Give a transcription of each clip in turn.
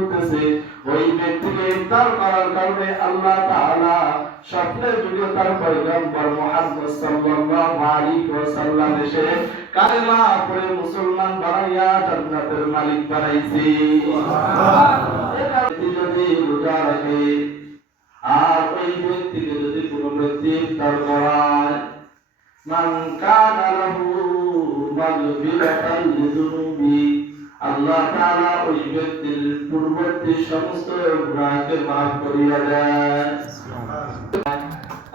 বলতেছে ওই ব্যক্তিকে ইফতার করার কারণে আল্লাহ তাআলা স্বপ্নের যুগে তার পয়গম্বর মুহাম্মদ সাল্লাল্লাহু আলাইহি ওয়াসাল্লাম এসে কালেমা পড়ে মুসলমান বানাইয়া জান্নাতের মালিক বানাইছে। সুবহানাল্লাহ। এটা যদি রোজা রাখে আর ওই ব্যক্তিকে যদি কোনো ব্যক্তি ইফতার করায় মান কানা লাহু মাগফিরাতান লিযুনুবি আল্লাহ তাআলা ওই ব্যক্তির পূর্ববর্তী সমস্ত গুনাহকে মাফ করিয়া দেন।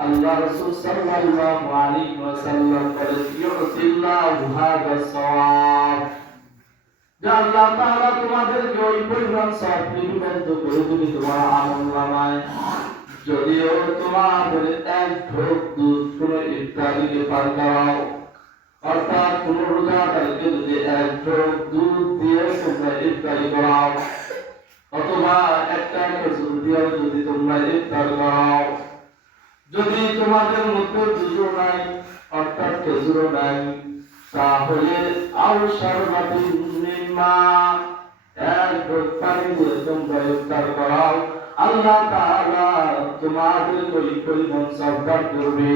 আল্লাহ রাসূল সাল্লাল্লাহু আলাইহি ওয়াসাল্লাম বলেন ইউতিল্লাহু হাযা সওয়াব যে আল্লাহ তাআলা তোমাদেরকে ওই পরিমাণ সওয়াব লিপিবদ্ধ করে দিবে তোমার আমলনামায় যদিও তোমাদের এক ঢোক দুধ কোনো ইফতারিকে পান করাও, অর্থাৎ কোন রোজাদারকে যদি এক ঢোক দুধ দিয়ে তোমরা ইফতারি করাও অথবা একটা খেজুর দিয়ে যদি তোমরা ইফতার করাও, যদি তোমাদের মধ্যে দুধও নাই অর্থাৎ খেজুরও নাই তাহলে আও শারবাতিন মিম্মা এক ঢোক পানি দিয়ে তোমরা ইফতার করাও, আল্লাহ তাআলা তোমাদের ওই পরিমাণ সওয়াব দান করবে।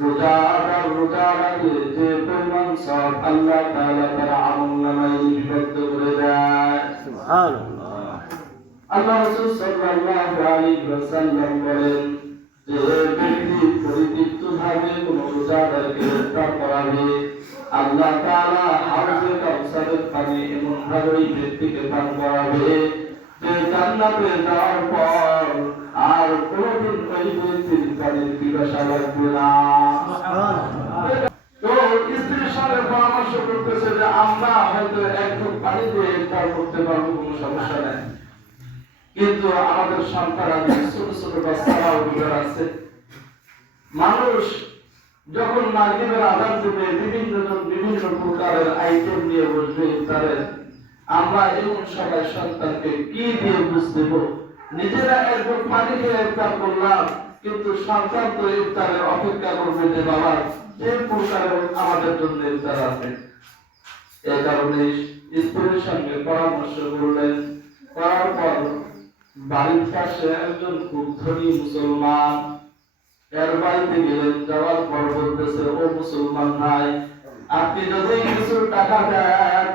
রোজা রাখলে যে পরিমাণ সওয়াব আল্লাহ তাআলা তার আমলনামায় লিপিবদ্ধ করে দেয়। সুবহানাল্লাহ। আল্লাহ রাসূল সাল্লাল্লাহু আলাইহি ওয়াসাল্লাম বলেন যে ব্যক্তি পরিতৃপ্তভাবে কোন রোজাদারকে ইফতার করাবে আল্লাহ তাআলা হাউজে কাউসারের পানি এমন ভাবে ওই ব্যক্তিকে পান করাবে যে জান্নাতে যাওয়ার পর আর কোনদিন ওই ব্যক্তির পানির পিপাসা লাগবে না। তো স্ত্রীর সঙ্গে পরামর্শ করতেছে যে আমরা হয়তো এক ঢোক পানি দিয়ে ইফতার করতে পারবো, কোনো সমস্যা নেই, কিন্তু আমাদের সন্তানরা ছোট ছোট বাচ্চারা উঠে আছে, মানুষ যখন মাগরিবের আযান দিবে বিভিন্ন প্রকারের আইটেম নিয়ে বসবে ইফতারের, আমরা এমন সবাই সন্তানকে কি দিয়ে বুঝ দেব? নিজেরা একবার পানি খেয়ে ইফতার করলাম, কিন্তু সন্তান তো ইফতারের অপেক্ষা করবে যে বাবা যে প্রকারের আমাদের জন্য ইফতার আছে। এই কারণে স্ত্রীর সঙ্গে পরামর্শ করলেন, করার পর বাড়ির পাশে একজন খুব ধনী মুসলমান এর বাড়িতে গেলেন, যাওয়ার পর বলতেছে ও মুসলমান ভাই, আপনি যদি কিছু টাকা দেন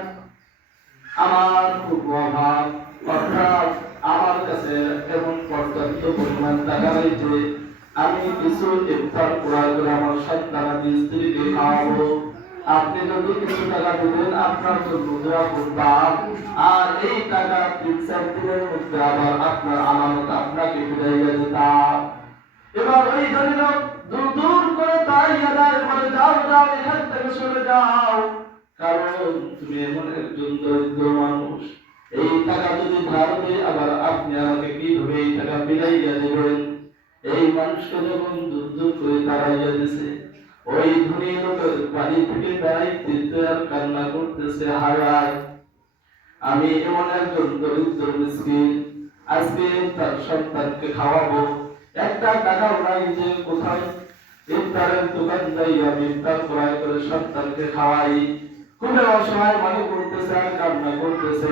আমার খুব অভাব, অর্থাৎ আমার কাছে এমন পর্যাপ্ত পরিমাণ টাকা নেই যে আমি কিছু ইফতার ক্রয় করে আমার সন্তানাদি স্ত্রীকে খাওয়াবো, আপনি যদি কিছু টাকা দিবেন আপনার জন্য দোয়া করতাম, আর এই টাকা 3-4 দিনের মধ্যে আবার আপনার আমানত আপনাকে ফিরাইয়া দিতাম। এবার ওই ধনী লোক দূর দূর করে তাড়িয়ে দেয়, বলে যাও যাও এখান থেকে সরে যাও, কারণ তুমি এমন একজন দরিদ্র মানুষ, এই টাকা যদি ধার দেই আবার আপনি আমাকে কিভাবে এই টাকা ফিরাইয়া দেবেন? এই মানুষকে যখন দূর দূর করে তাড়াইয়া দিছে, ওই ধনী লোকের বাড়ি থেকে দাঁড়াইতে আর কান্না করতেছে, হায় হায় আমি এমন একজন দরিদ্র মিসকিন, আজকে তার সন্তানকে খাওয়াবো, একটা টাকাও নাই যে কোথায় ইফতারের দোকান যাই আমি ইফতার ক্রয় করে সন্তানকে খাওয়াই। খুবই অসহায় মনে করতেছে আর কান্না করতেছে।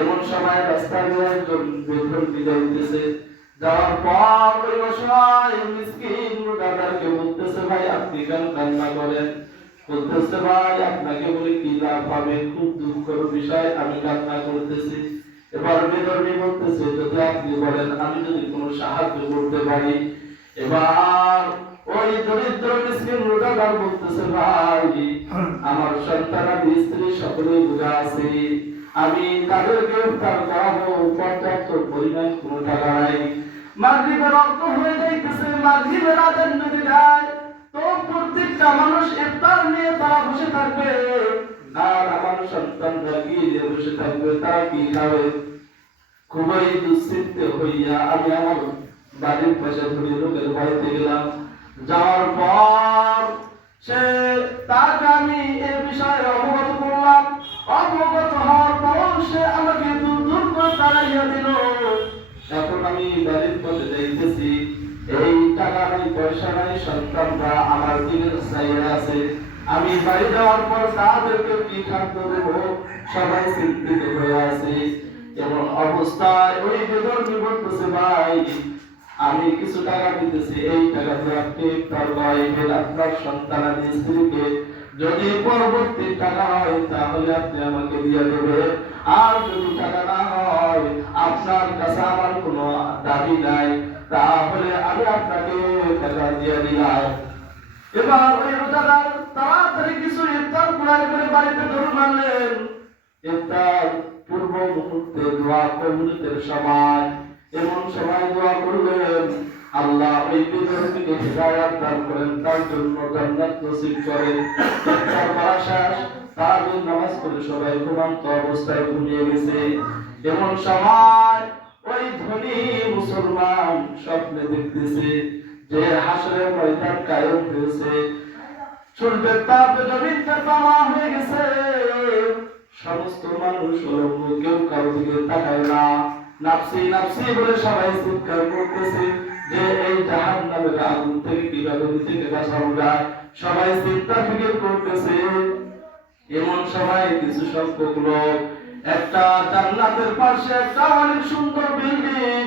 এমন সময় রাস্তা দিয়ে একজন বেঘর যাইতেছে, যাওয়ার পর ওই অসহায় মিসকিন দাদাকে বলতেছে ভাই আপনি কেন কান্না করেন? বলতেছে ভাই আপনাকে বলে কি লাভ হবে, খুব দুঃখের বিষয় আমি কান্না করতেছি। এবার বেদর্মী বলতেছে যদি আপনি বলেন আমি যদি কোনো সাহায্য করতে পারি। এবার ওই দরিদ্র মিসকিন রোজাদার বলতেছে ভাই আমার সন্তান আর স্ত্রী সকলেই বুঝা আছে, আমি তাদেরকে ইফতার করাবো, পর্যাপ্ত পরিমাণ কোনো টাকা নাই। মাগরিবের রক্ত হয়ে যাইতেছে, মাগরিবের আযান যদি যায় তো প্রত্যেকটা মানুষ ইফতার নিয়ে তারা বসে থাকবে, আর আমার সন্তানরা কি নিয়ে বসে থাকবে, তারা কি খাবে? খুবই দুশ্চিন্তে হইয়া আমি আমার বাড়ির পাশে ধরে লোকের বাড়িতে গেলাম। যাওয়ার পর সে তাকে আমি এই বিষয়ে অবগত করলাম। অবগত হওয়ার পর সে আমাকে দূর দূর করে তাড়াইয়া দিল। এখন আমি বাড়ির পথে যাইতেছি, এই টাকা নাই পয়সা নাই, সন্তানরা আমার দিনের চাইয়া আছে, আমি বাড়ি যাওয়ার পর তাদেরকে কি খাদ্য দেবো সবাই চিন্তিত হয়ে আছে। এমন অবস্থায় ওই বেদর্মী বলতেছে, ভাই আমি কিছু টাকা দিতেছি, এই টাকা দিয়ে আপনি ইফতার করাইবেন আপনার সন্তানাদি স্ত্রীকে, যদি পরবর্তী টাকা হয় তাহলে আপনি আমাকে দিয়ে দেবেন, আর যদি টাকা না হয় আপনার কাছে আমার কোনো দাবি নাই, তাহলে আমি আপনাকে টাকা দিয়ে দিলাম। এবার ওই রোজাদার তাড়াতাড়ি কিছু ইফতার কুড়াই করে বাড়িতে ধরে মারলেন। ইফতার পূর্ব মুহূর্তে দোয়া কবুলের সময়, এমন সময় দোয়া করলেন আল্লাহ ওই বিধর্মীকে হিদায়াত দান করেন, তার জন্য জান্নাত নসিব করেন। ইফতার করা শেষ, তারাবির নামাজ পড়ে সবাই ঘুমন্ত অবস্থায় ঘুমিয়ে গেছে। এমন সময় ওই ধনী মুসলমান স্বপ্নে দেখতেছে যে হাসরের ময়দান কায়েম হয়েছে, সূর্যের তাপে জমিনটা তামা হয়ে গেছে, সমস্ত মানুষ অলঙ্গ, কেউ কারো দিকে তাকায় না, নাফসি নাফসি বলে সবাই চিৎকার করতেছে যে এই জাহান্নামের আগুন থেকে কিভাবে নিজেকে বাঁচানো যায়, সবাই চিন্তা ফিকির করতেছে। এমন সময় কিছু সংখ্যক লোক একটা জান্নাতের পাশে একটা অনেক সুন্দর বিল্ডিং,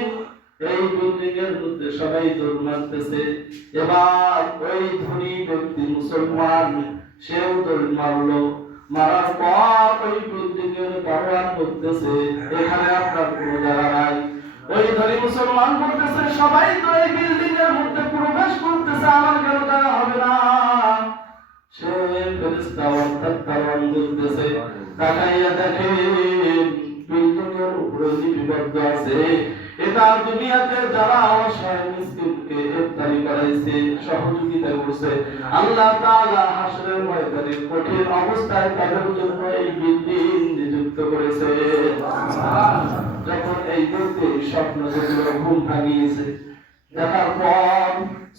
এই বিল্ডিং এর মধ্যে সবাই দৌড় মারতেছে। এবার ওই ধনী ব্যক্তি মুসলমান সেও দৌড় মারলো, মারার পর ওই বিল্ডিং এর দারোয়ান করতেছে এখানে আপনার কোনো জায়গা নাই। ওই ধনী মুসলমান বলতেছে সবাই তো এই বিল্ডিং এর মধ্যে প্রবেশ করতেছে, আমার কেন জায়গা হবে না? সে ফেরেশতা অর্থাৎ দারোয়ান বলতেছে তাকাইয়া দেখেন বিল্ডিং এর উপরে লিপিবদ্ধ আছে এটা দুনিয়াতে যারা অসহায় মিসকিনকে ইফতারি করাইছে, সহযোগিতা করছে, আল্লাহ তাআলা হাসরের ময়দানে কঠিন অবস্থায় তাদের জন্য এই বিল্ডিং নিযুক্ত করেছে। যখন এই ব্যক্তি স্বপ্ন দেখলো, ঘুম ভাঙিয়েছে, দেখার পর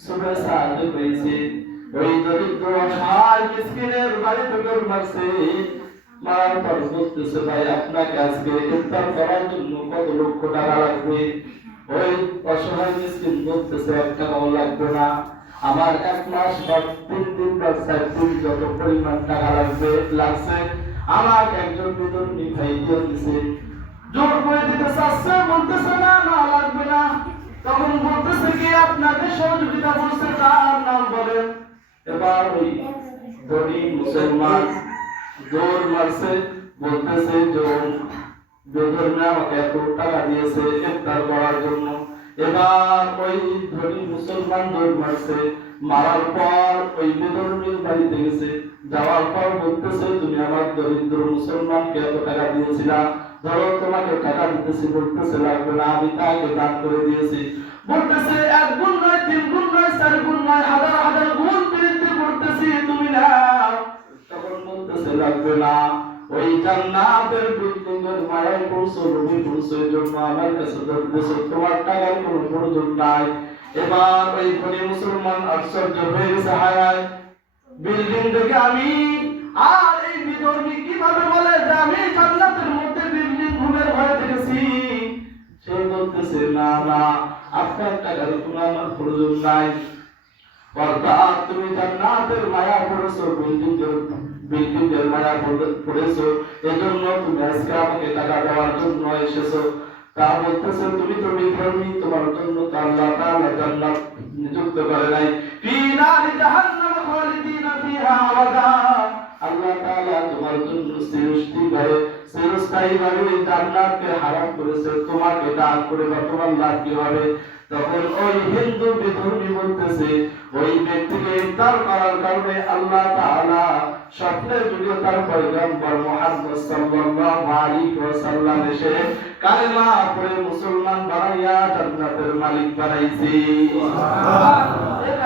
সুবে সাহায্য পেয়েছে, ওই দরিদ্র অসহায় মিসকিনের বাড়িতে দৌড় মারছে, মারার পর বলতেছে ভাই আপনাকে আজকে ইফতার করার জন্য কত লক্ষ টাকা লাগবে? ওই অসহায় মিসকিন বলতেছে 1 টাকাও লাগবে না, আমার 1 মাস বা 3 দিন বা 4 দিন যত পরিমাণ টাকা লাগছে আমার একজন বিধর্মী ভাই দিয়ে দিছে। জোর করে দিতে চাচ্ছে, বলতেছে না না লাগবে না। তখন বলতেছে কি আপনাকে সহযোগিতা করছে তার নাম বলেন। এবার ওই গরিব মুসলমান দৌড় মারছে, বলতেছে বেধর্মী আমাকে এত টাকা দিয়েছে ইফতার করার জন্য। এবার ওই ধনী মুসলমান দৌড় মারছে, মারার পর ওই বেধর্মীর বাড়িতে গেছে, যাওয়ার পর বলতেছে তুমি আমার দরিদ্র মুসলমানকে এত টাকা দিয়েছিলা, ধরো তোমাকে টাকা দিতেছি। বলতেছে লাগবে না, আমি তাকে দান করে দিয়েছি। বলতেছে 1 গুণ নয়, 3 গুণ নয়, 4 গুণ নয়, হাজার হাজার গুণ বৃদ্ধি করতেছি, তুমি নাও। তখন বলতেছে লাগবে না, ওই জান্নাতের বিল্ডিং এর মায়ায় পৌঁছো, রবি পৌঁছো, এর জন্য আমার কাছে ধরতেছো, তোমার টাকার কোনো প্রয়োজন নাই। এবার ওই ধনী মুসলমান আশ্চর্য হয়ে গেছে, হায় হায় বিল্ডিং থেকে আমি আর এই বিধর্মী কিভাবে বলে যে আমি জান্নাতের মধ্যে বিল্ডিং ঘুমের ভয়ে দেখেছি। সে বলতেছে না না, আপনার টাকার কোনো আমার প্রয়োজন নাই, অর্থাৎ তুমি জান্নাতের মায়া পড়েছো, বিল্ডিং এর মায়া পড়েছো, এজন্য তুমি আজকে আমাকে টাকা দেওয়ার জন্য এসেছো। তা বলতেছে তুমি তো বিধর্মী, তোমার জন্য তো আল্লাহ তাআলা জান্নাত নিযুক্ত করে নাই, ফি নারি জাহান্নাম খালিদিনা ফিহা আবাদা, আল্লাহ তাআলা তোমার জন্য চিরস্থায়ীভাবে জান্নাতকে হারাম করেছে, তোমাকে দান করে বা তোমার লাভ কি হবে? তখন ওই হিন্দু বিধর্মী বলতেছে ওই ব্যক্তিকে ইফতার করার কারণে আল্লাহ তাআলা স্বপ্নে যুগে তার পয়গম্বর মুহাম্মদ সাল্লাল্লাহু আলাইহি ওয়াসাল্লাম এসে কালেমা পড়ে মুসলমান বানাইয়া জান্নাতের মালিক বানাইছে। সুবহানাল্লাহ।